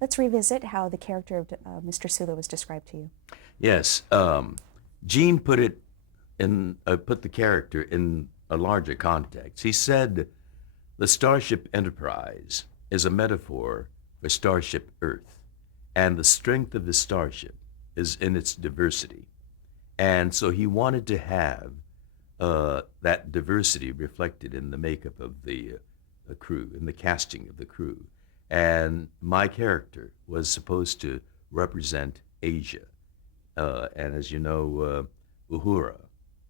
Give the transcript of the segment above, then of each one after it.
Let's revisit how the character of Mr. Sulu was described to you. Yes, Gene put the character in a larger context. He said the Starship Enterprise is a metaphor for Starship Earth, and the strength of the starship is in its diversity. And so he wanted to have that diversity reflected in the makeup of the crew, in the casting of the crew. And my character was supposed to represent Asia. And as you know, Uhura,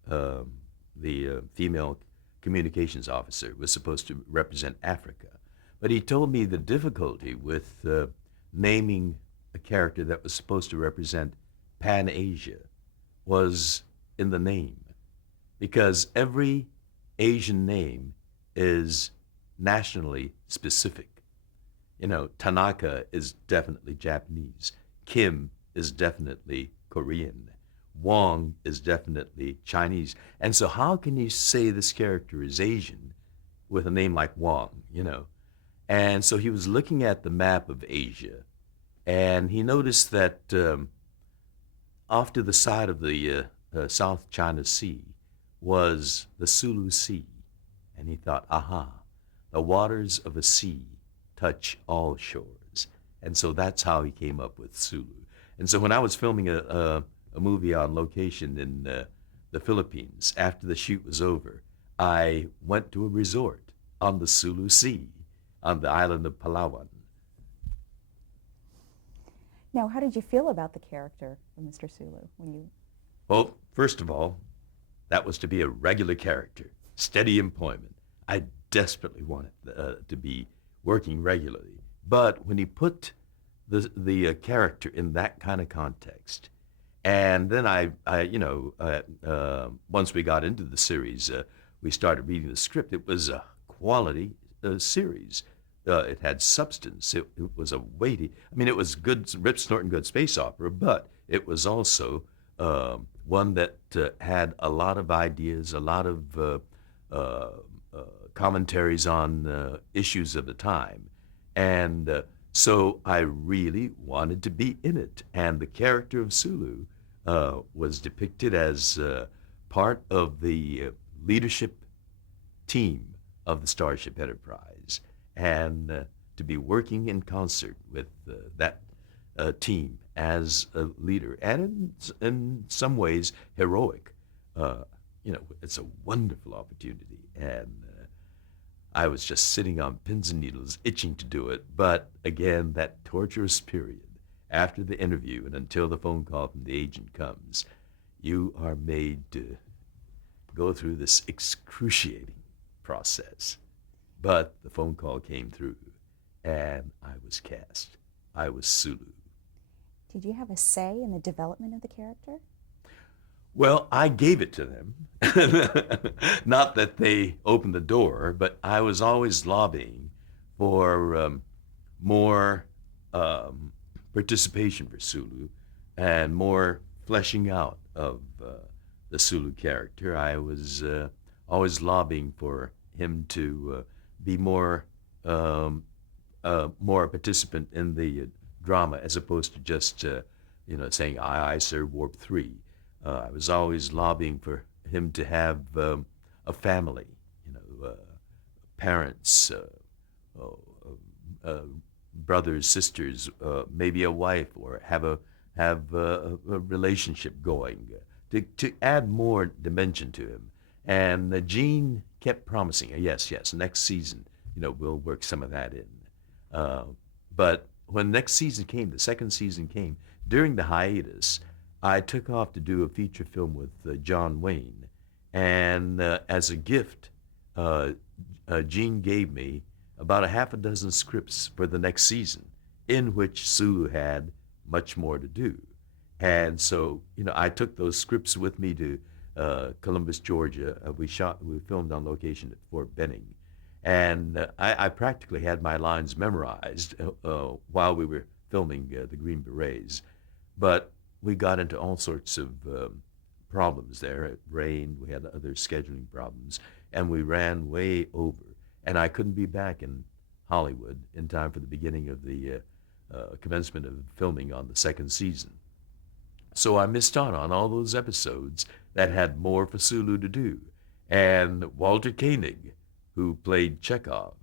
um, the female communications officer, was supposed to represent Africa. But he told me the difficulty with naming a character that was supposed to represent Pan Asia was in the name, because every Asian name is nationally specific. You know, Tanaka is definitely Japanese. Kim is definitely Korean. Wong is definitely Chinese. And so, how can you say this character is Asian with a name like Wong, you know? And so, he was looking at the map of Asia and he noticed that off to the side of the South China Sea was the Sulu Sea. And he thought, aha, the waters of a sea touch all shores. And so that's how he came up with Sulu. And so when I was filming a movie on location in the Philippines, after the shoot was over, I went to a resort on the Sulu Sea on the island of Palawan. Now, how did you feel about the character of Mr. Sulu when you? Well, first of all, that was to be a regular character, steady employment. I desperately wanted to be working regularly. But when he put the character in that kind of context, and then once we got into the series, we started reading the script. It was a quality series. It had substance. It was a weighty. I mean, it was good, rip snorting good space opera, but it was also one that had a lot of ideas, a lot of uh, uh, commentaries on issues of the time, and so I really wanted to be in it. And the character of Sulu was depicted as part of the leadership team of the Starship Enterprise, and to be working in concert with that team as a leader, and in some ways heroic. Uh, it's a wonderful opportunity, and I was just sitting on pins and needles, itching to do it. But again, that torturous period after the interview and until the phone call from the agent comes, you are made to go through this excruciating process. But the phone call came through, and I was cast. I was Sulu. Did you have a say in the development of the character? Well, I gave it to them. Not that they opened the door, but I was always lobbying for more um, participation for Sulu and more fleshing out of the Sulu character. I was always lobbying for him to be more a participant in the drama as opposed to just saying "aye, aye, sir, warp 3." I was always lobbying for him to have a family, parents, uh, uh, brothers, sisters, maybe a wife, or have a relationship going, to add more dimension to him. And Gene kept promising, yes, yes, next season, we'll work some of that in. Uh, but when next season came, the second season came, during the hiatus, I took off to do a feature film with John Wayne. And as a gift, uh, Gene gave me about a half a dozen scripts for the next season, in which Sulu had much more to do. And so, I took those scripts with me to Columbus, Georgia. We filmed on location at Fort Benning. And I practically had my lines memorized while we were filming The Green Berets. But we got into all sorts of problems there. It rained, we had other scheduling problems, and we ran way over. And I couldn't be back in Hollywood in time for the beginning of the commencement of filming on the second season. So I missed out on all those episodes that had more for Sulu to do. And Walter Koenig, who played Chekhov,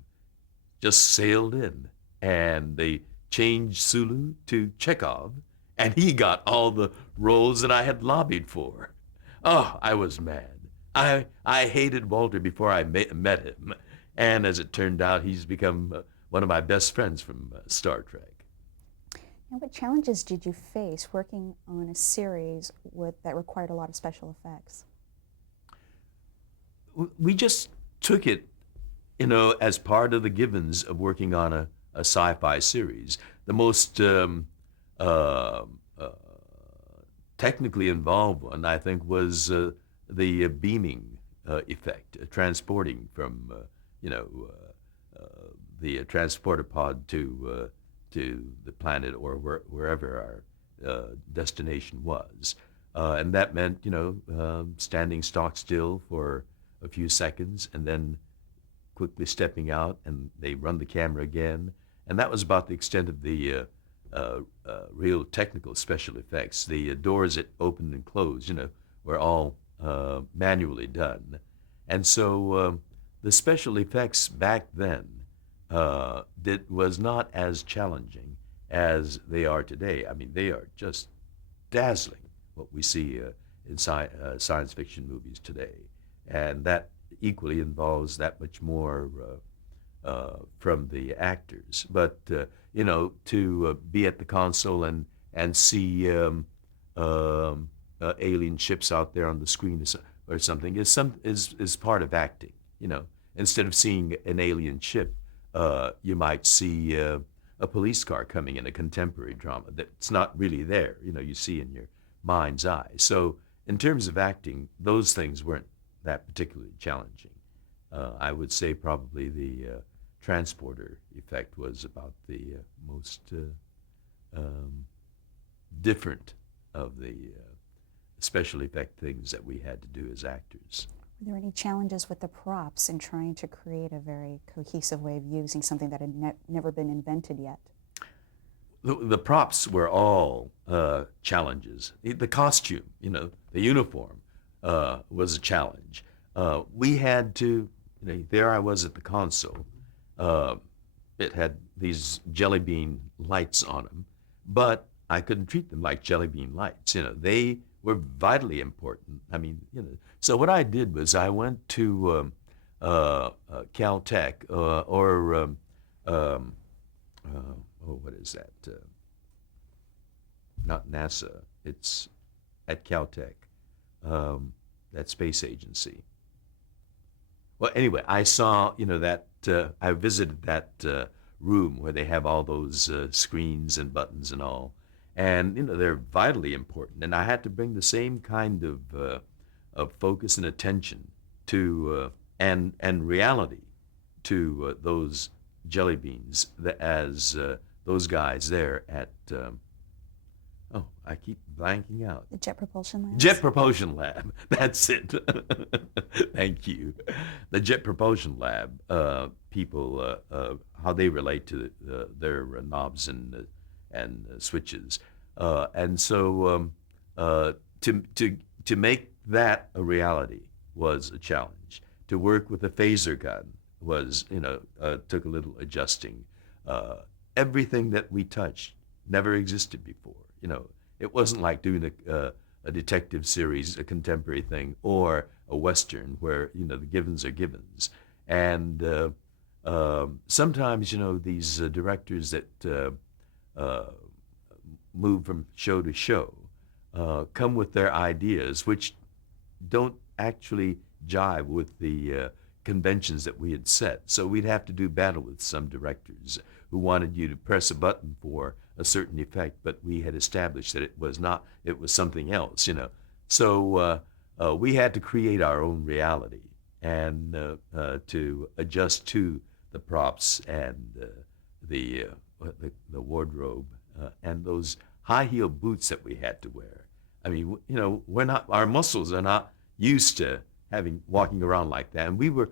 just sailed in, and they changed Sulu to Chekhov, and he got all the roles that I had lobbied for. Oh, I was mad. I hated Walter before I met him, and as it turned out, he's become one of my best friends from Star Trek. Now, what challenges did you face working on a series that required a lot of special effects? We just took it, as part of the givens of working on a sci-fi series. The most technically involved one, I think, was the beaming effect, transporting from, the transporter pod to the planet or wherever our destination was. And that meant, standing stock still for a few seconds and then quickly stepping out, and they run the camera again. And that was about the extent of the real technical special effects. The doors that opened and closed, were all manually done. And so the special effects back then was not as challenging as they are today. I mean, they are just dazzling, what we see in science fiction movies today. And that equally involves that much more from the actors. But, to be at the console and see alien ships out there on the screen or something is part of acting. Instead of seeing an alien ship, you might see a police car coming in a contemporary drama that's not really there. You see in your mind's eye. So in terms of acting, those things weren't that particularly challenging. I would say probably the transporter effect was about the most different of the special effect things that we had to do as actors. Were there any challenges with the props in trying to create a very cohesive way of using something that had never been invented yet? The props were all challenges. The costume, the uniform was a challenge. We had to, there I was at the console. It had these jelly bean lights on them, but I couldn't treat them like jelly bean lights. They were vitally important. I mean, so what I did was I went to Caltech what is that? Not NASA. It's at Caltech, that space agency. Well, anyway, I saw, that I visited that room where they have all those screens and buttons and all, and they're vitally important. And I had to bring the same kind of focus and attention to and reality to those jelly beans as those guys there at. I keep blanking out. The Jet Propulsion Lab? Jet Propulsion Lab. That's it. Thank you. The Jet Propulsion Lab people, how they relate to their knobs and switches. And so to make that a reality was a challenge. To work with a phaser gun was, took a little adjusting. Everything that we touched never existed before. It wasn't like doing a detective series, a contemporary thing, or a Western where, the givens are givens. And sometimes, these directors that move from show to show come with their ideas, which don't actually jive with the conventions that we had set. So we'd have to do battle with some directors who wanted you to press a button for a certain effect, but we had established that it was not, it was something else, So we had to create our own reality and to adjust to the props and the wardrobe and those high heel boots that we had to wear. I mean, our muscles are not used to walking around like that. And we were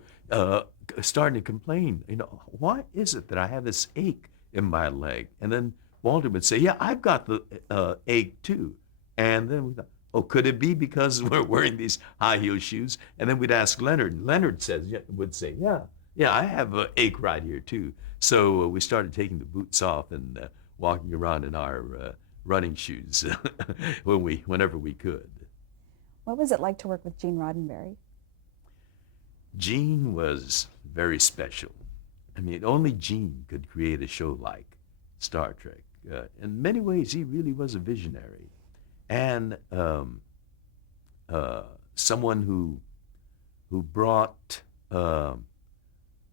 starting to complain, why is it that I have this ache in my leg? And then Walter would say, "Yeah, I've got the ache too." And then we thought, "Oh, could it be because we're wearing these high heel shoes?" And then we'd ask Leonard, and Leonard would say, "Yeah, yeah, I have an ache right here too." So we started taking the boots off and walking around in our running shoes whenever we could. What was it like to work with Gene Roddenberry? Gene was very special. I mean, only Gene could create a show like Star Trek. In many ways, he really was a visionary and someone who brought a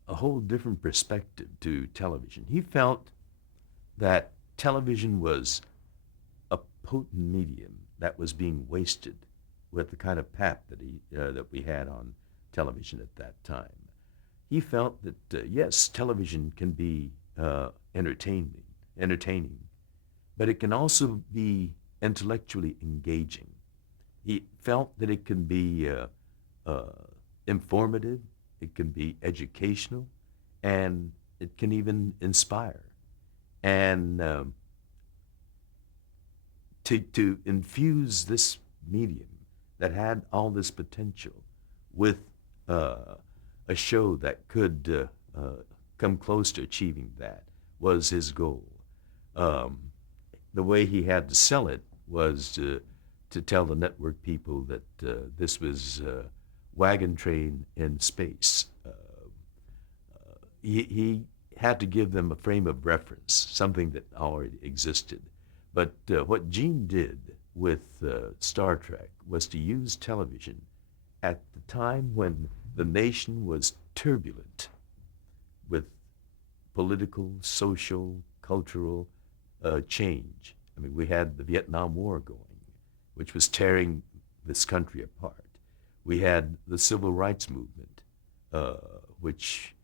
whole different perspective to television. He felt that television was a potent medium that was being wasted with the kind of pap that we had on television at that time. He felt that yes, television can be entertaining, but it can also be intellectually engaging. He felt that it can be uh, informative, it can be educational, and it can even inspire. And to infuse this medium that had all this potential with a show that could come close to achieving that was his goal. Um, the way he had to sell it was to tell the network people that this was wagon train in space. He had to give them a frame of reference, something that already existed. But what Gene did with Star Trek was to use television at the time when the nation was turbulent with political, social, cultural change. I mean, we had the Vietnam War going, which was tearing this country apart. We had the Civil Rights Movement, which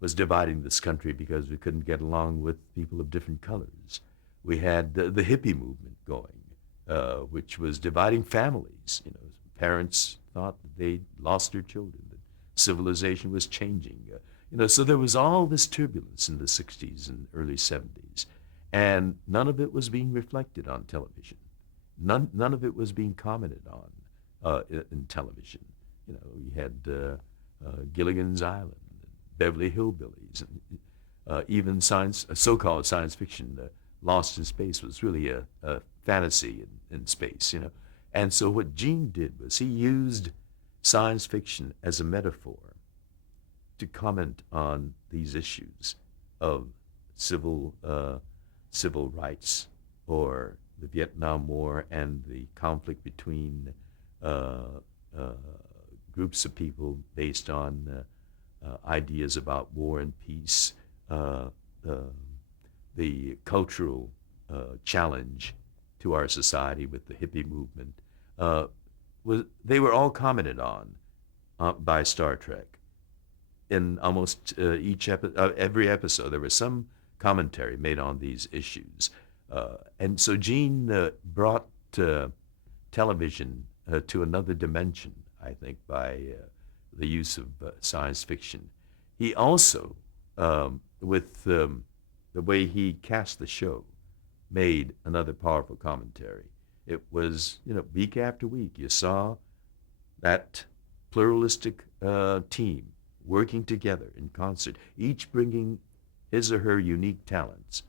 was dividing this country because we couldn't get along with people of different colors. We had the hippie movement going, which was dividing families. You know, parents thought that they lost their children, that civilization was changing. You know, so there was all this turbulence in the 60s and early 70s, and none of it was being reflected on television. None of it was being commented on in television. You know, you had Gilligan's Island, Beverly Hillbillies, and even so-called science fiction. Lost in Space was really a fantasy in space, you know. And so what Gene did was he used science fiction as a metaphor to comment on these issues of civil civil rights or the Vietnam War and the conflict between uh, uh, groups of people based on ideas about war and peace, uh, uh, the cultural challenge to our society with the hippie movement. Uh, they were all commented on by Star Trek. In almost every episode, there was some commentary made on these issues. And so Gene brought television to another dimension, I think, by the use of science fiction. He also, with the way he cast the show, made another powerful commentary. It was, you know, week after week, you saw that pluralistic team working together in concert, each bringing his or her unique talents,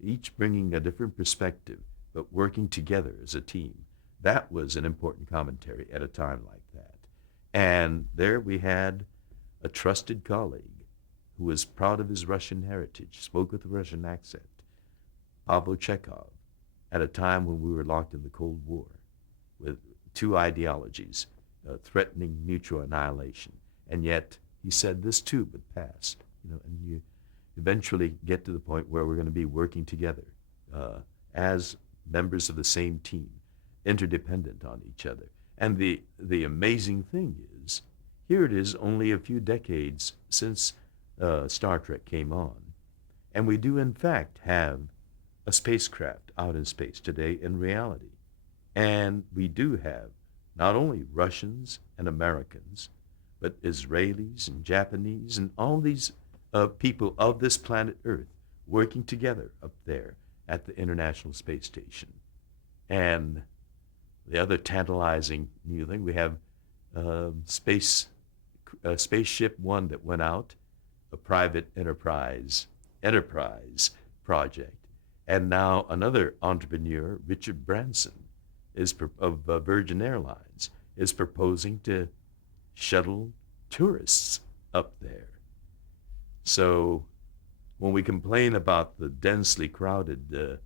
each bringing a different perspective, but working together as a team. That was an important commentary at a time like that. And there we had a trusted colleague who was proud of his Russian heritage, spoke with a Russian accent, Pablo Chekhov, at a time when we were locked in the Cold War with two ideologies threatening mutual annihilation. And yet he said this too would pass, you know, and you eventually get to the point where we're going to be working together as members of the same team, interdependent on each other. And the amazing thing is, here it is only a few decades since Star Trek came on, and we do in fact have a spacecraft out in space today in reality. And we do have not only Russians and Americans, but Israelis and Japanese and all these people of this planet Earth working together up there at the International Space Station. And the other tantalizing new thing, we have Spaceship One that went out, a private enterprise project. And now another entrepreneur, Richard Branson, of Virgin Airlines, is proposing to shuttle tourists up there. So when we complain about the densely crowded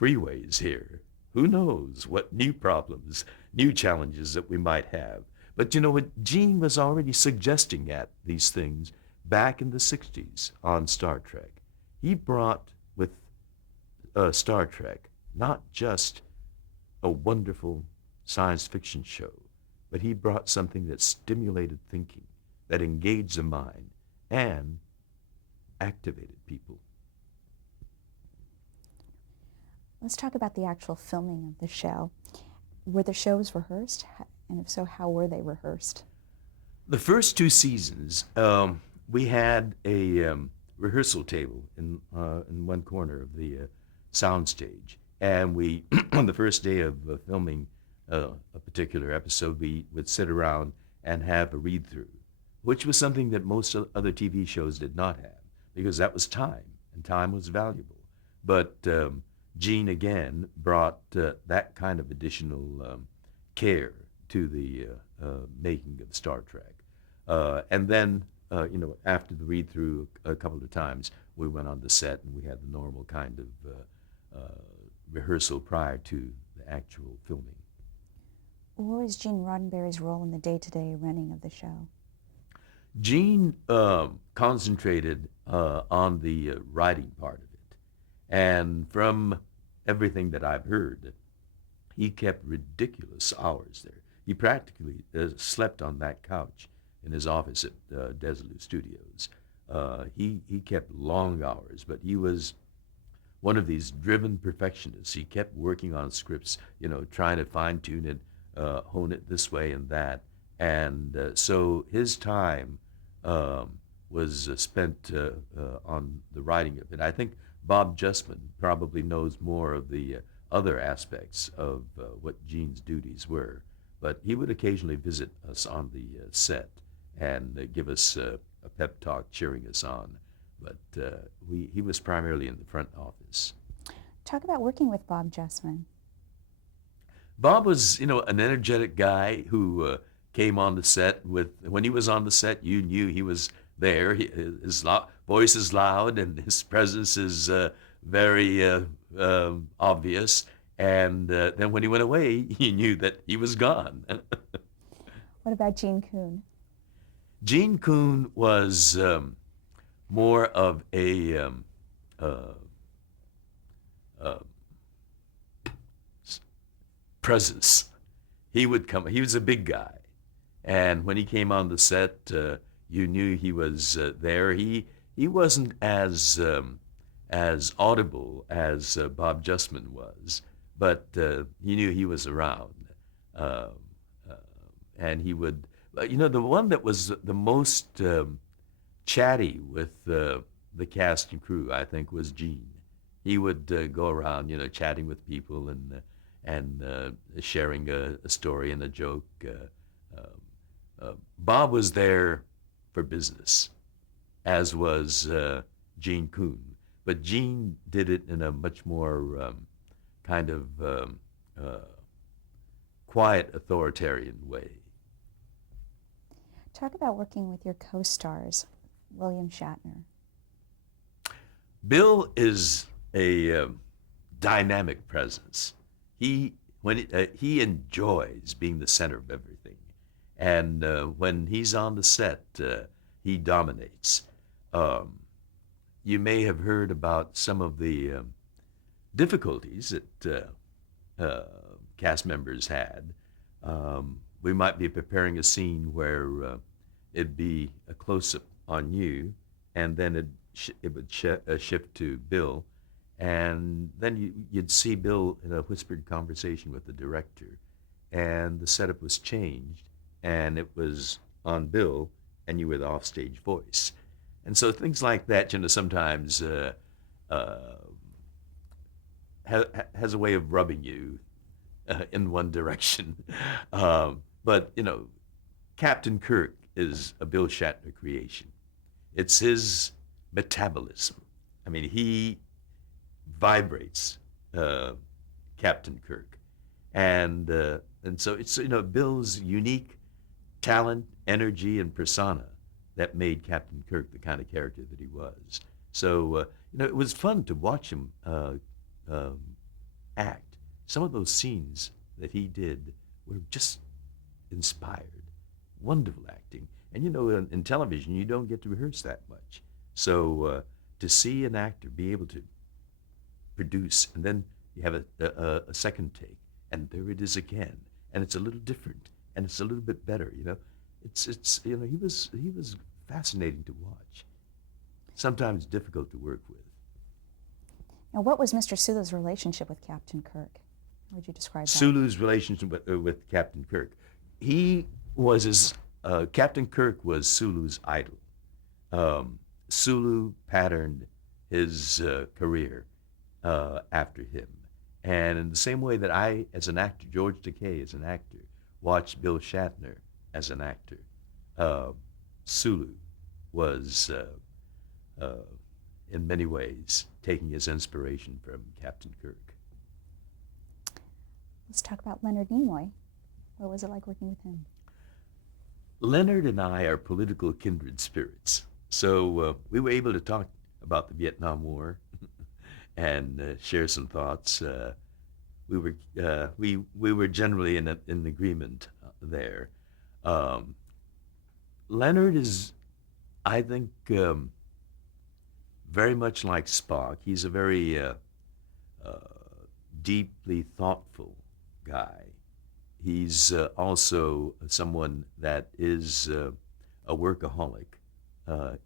freeways here, who knows what new problems, new challenges that we might have. But you know what? Gene was already suggesting at these things back in the 60s on Star Trek. He brought with Star Trek not just a wonderful science fiction show, but he brought something that stimulated thinking, that engaged the mind, and activated people. Let's talk about the actual filming of the show. Were the shows rehearsed? And if so, how were they rehearsed? The first two seasons, we had a rehearsal table in one corner of the soundstage. And we, on the first day of filming a particular episode, we would sit around and have a read-through, which was something that most other TV shows did not have, because that was time, and time was valuable. But Gene, again, brought that kind of additional care to the making of Star Trek. And then, after the read-through a couple of times, we went on the set and we had the normal kind of rehearsal prior to the actual filming. What was Gene Roddenberry's role in the day-to-day running of the show? Gene concentrated on the writing part of it. And from everything that I've heard, he kept ridiculous hours there. He practically slept on that couch in his office at Desilu Studios. He kept long hours, but he was one of these driven perfectionists. He kept working on scripts, trying to fine-tune it, hone it this way and that. And so his time was spent on the writing of it. I think Bob Justman probably knows more of the other aspects of what Gene's duties were, but he would occasionally visit us on the set and give us a pep talk, cheering us on. But he was primarily in the front office. Talk about working with Bob Justman. Bob was, an energetic guy who came on the set when he was on the set, you knew he was there. His voice is loud and his presence is very obvious. And then when he went away, you knew that he was gone. What about Gene Kuhn? Gene Kuhn was more of a presence. He would come. He was a big guy, and when he came on the set, you knew he was there. He wasn't as audible as Bob Justman was, but you knew he was around, and he would. The one that was the most chatty with the cast and crew, I think, was Gene. He would go around, chatting with people and sharing a story and a joke. Bob was there for business, as was Gene Kuhn. But Gene did it in a much more kind of quiet, authoritarian way. Talk about working with your co-stars, William Shatner. Bill is a dynamic presence. He enjoys being the center of everything, and when he's on the set, he dominates. You may have heard about some of the difficulties that cast members had. We might be preparing a scene where it'd be a close-up on you, and then it would shift to Bill, and then you'd see Bill in a whispered conversation with the director, and the setup was changed, and it was on Bill, and you were the offstage voice. And so things like that, sometimes has a way of rubbing you in one direction. But Captain Kirk is a Bill Shatner creation. It's his metabolism. I mean, he vibrates uh, Captain Kirk, and so it's Bill's unique talent, energy, and persona that made Captain Kirk the kind of character that he was. So it was fun to watch him um, act. Some of those scenes that he did were just inspired, wonderful acting. And in television, you don't get to rehearse that much. So to see an actor be able to produce, and then you have a second take, and there it is again, and it's a little different, and it's a little bit better. It's he was fascinating to watch. Sometimes difficult to work with. Now, what was Mr. Sulu's relationship with Captain Kirk? How would you describe that? Sulu's relationship with Captain Kirk, he was his Captain Kirk was Sulu's idol. Sulu patterned his career after him. And in the same way that I, as an actor, George Takei as an actor, watched Bill Shatner as an actor, Sulu was, in many ways, taking his inspiration from Captain Kirk. Let's talk about Leonard Nimoy. What was it like working with him? Leonard and I are political kindred spirits. So we were able to talk about the Vietnam War and share some thoughts. We were generally in agreement there. Leonard is, I think, very much like Spock. He's a very deeply thoughtful guy. He's also someone that is a workaholic.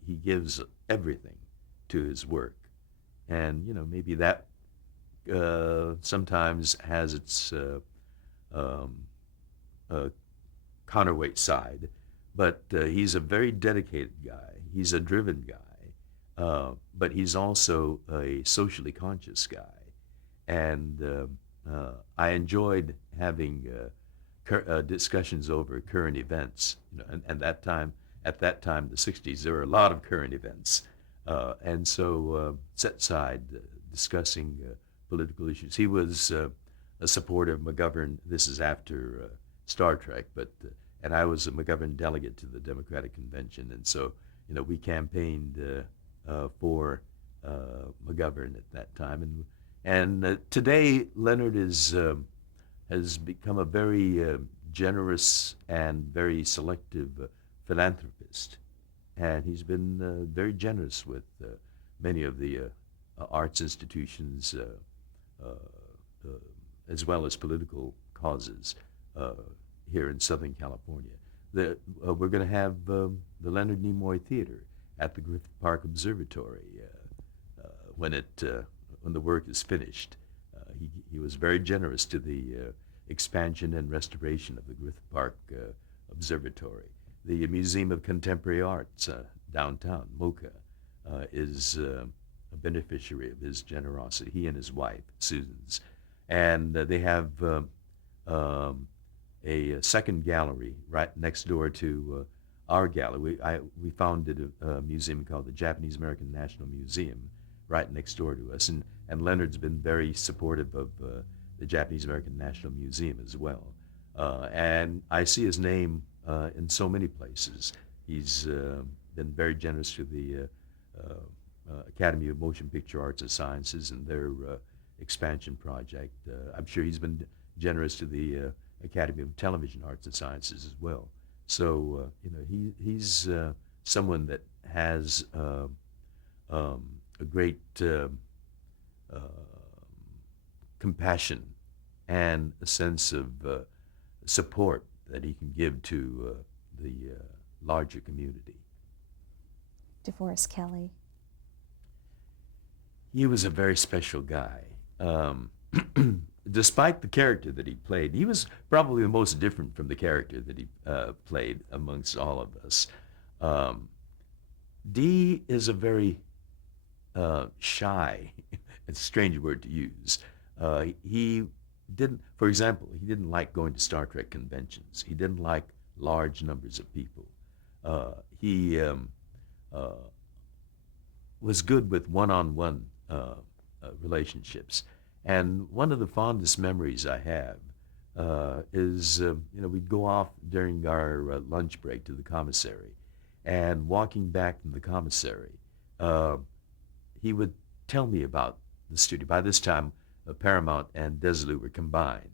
He gives everything to his work, and maybe that sometimes has its counterweight side. But he's a very dedicated guy. He's a driven guy, but he's also a socially conscious guy, and I enjoyed having discussions over current events. And at that time, the '60s, there were a lot of current events, and so set aside discussing political issues. He was a supporter of McGovern. This is after Star Trek, but and I was a McGovern delegate to the Democratic Convention, and so we campaigned for McGovern at that time, and today Leonard has become a very generous and very selective philanthropist, and he's been very generous with many of the arts institutions as well as political causes here in Southern California. We're going to have the Leonard Nimoy Theater at the Griffith Park Observatory when the work is finished. He was very generous to the expansion and restoration of the Griffith Park Observatory. The Museum of Contemporary Arts downtown, MoCA, is a beneficiary of his generosity, he and his wife, Susan's. And they have a second gallery right next door to our gallery. We founded a museum called the Japanese American National Museum right next door to us, and Leonard's been very supportive of the Japanese American National Museum as well. And I see his name in so many places. He's been very generous to the Academy of Motion Picture Arts and Sciences and their expansion project. I'm sure he's been generous to the Academy of Television Arts and Sciences as well. So he's someone that has a great compassion and a sense of support that he can give to the larger community. DeForest Kelley. He was a very special guy. Despite the character that he played, he was probably the most different from the character that he played amongst all of us. Dee is a very shy, it's a strange word to use, He didn't, for example, he didn't like going to Star Trek conventions. He didn't like large numbers of people. He was good with one-on-one relationships. And one of the fondest memories I have is, we'd go off during our lunch break to the commissary, and walking back from the commissary, uh, he would tell me about the studio. By this time, Paramount and Desilu were combined.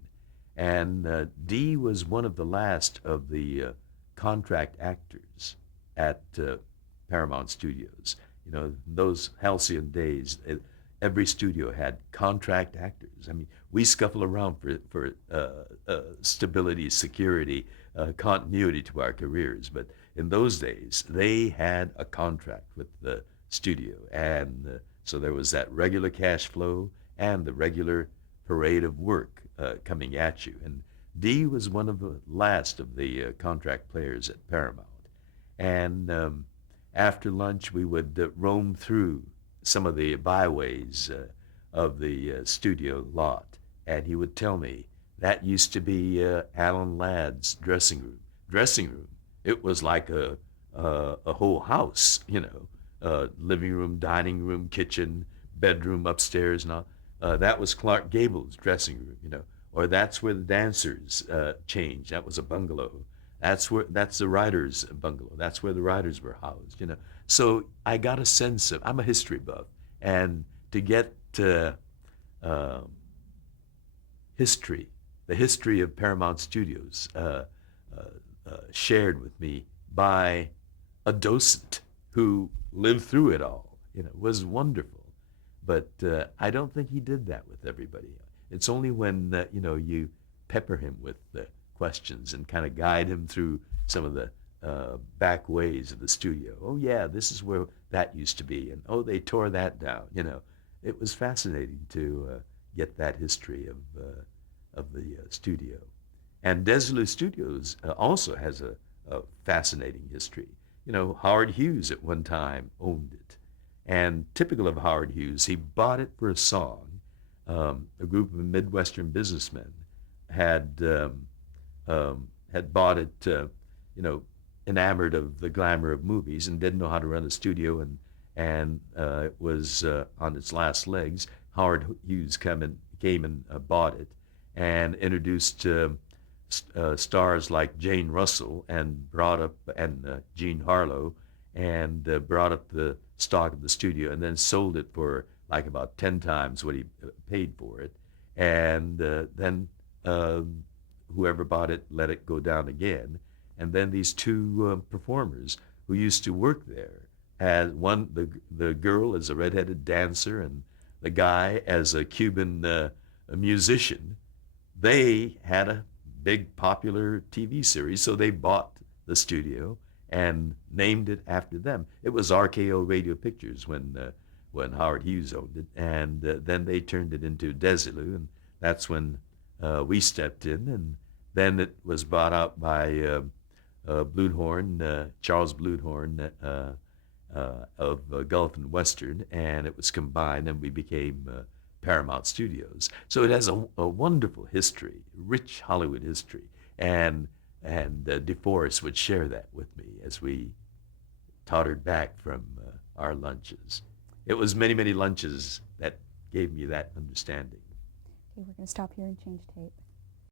And Dee was one of the last of the contract actors at Paramount Studios. Those halcyon days, every studio had contract actors. I mean, we scuffle around for stability, security, continuity to our careers. But in those days, they had a contract with the studio. And so there was that regular cash flow and the regular parade of work coming at you. And Dee was one of the last of the contract players at Paramount. And after lunch, we would roam through some of the byways of the studio lot. And he would tell me that used to be Alan Ladd's dressing room. Dressing room. It was like a whole house, living room, dining room, kitchen, bedroom upstairs, and all. That was Clark Gable's dressing room, or that's where the dancers changed. That was a bungalow. That's the writers' bungalow. That's where the writers were housed. So I got a sense of, I'm a history buff, and to get history, the history of Paramount Studios, shared with me by a docent who lived through it all, was wonderful. But I don't think he did that with everybody. It's only when you pepper him with questions and kind of guide him through some of the back ways of the studio. Oh yeah, this is where that used to be, and oh, they tore that down. It was fascinating to get that history of the studio. And Desilu Studios also has a fascinating history. Howard Hughes at one time owned it. And typical of Howard Hughes, he bought it for a song. A group of Midwestern businessmen had bought it, enamored of the glamour of movies and didn't know how to run a studio, and it was on its last legs. Howard Hughes came and bought it and introduced stars like Jane Russell and Jean Harlow, and brought up the stock of the studio, and then sold it for like about 10 times what he paid for it. And then whoever bought it let it go down again. And then these two performers who used to work there, as the girl as a redheaded dancer and the guy as a Cuban a musician, they had a big popular TV series, so they bought the studio and named it after them. It was RKO Radio Pictures when Howard Hughes owned it, and then they turned it into Desilu, and that's when we stepped in, and then it was bought out by Bluthorn, Charles Bluthorn of Gulf and Western, and it was combined, and we became Paramount Studios. So it has a wonderful history, rich Hollywood history, and DeForest would share that with me as we tottered back from our lunches. It was many, many lunches that gave me that understanding. Okay, we're going to stop here and change tape.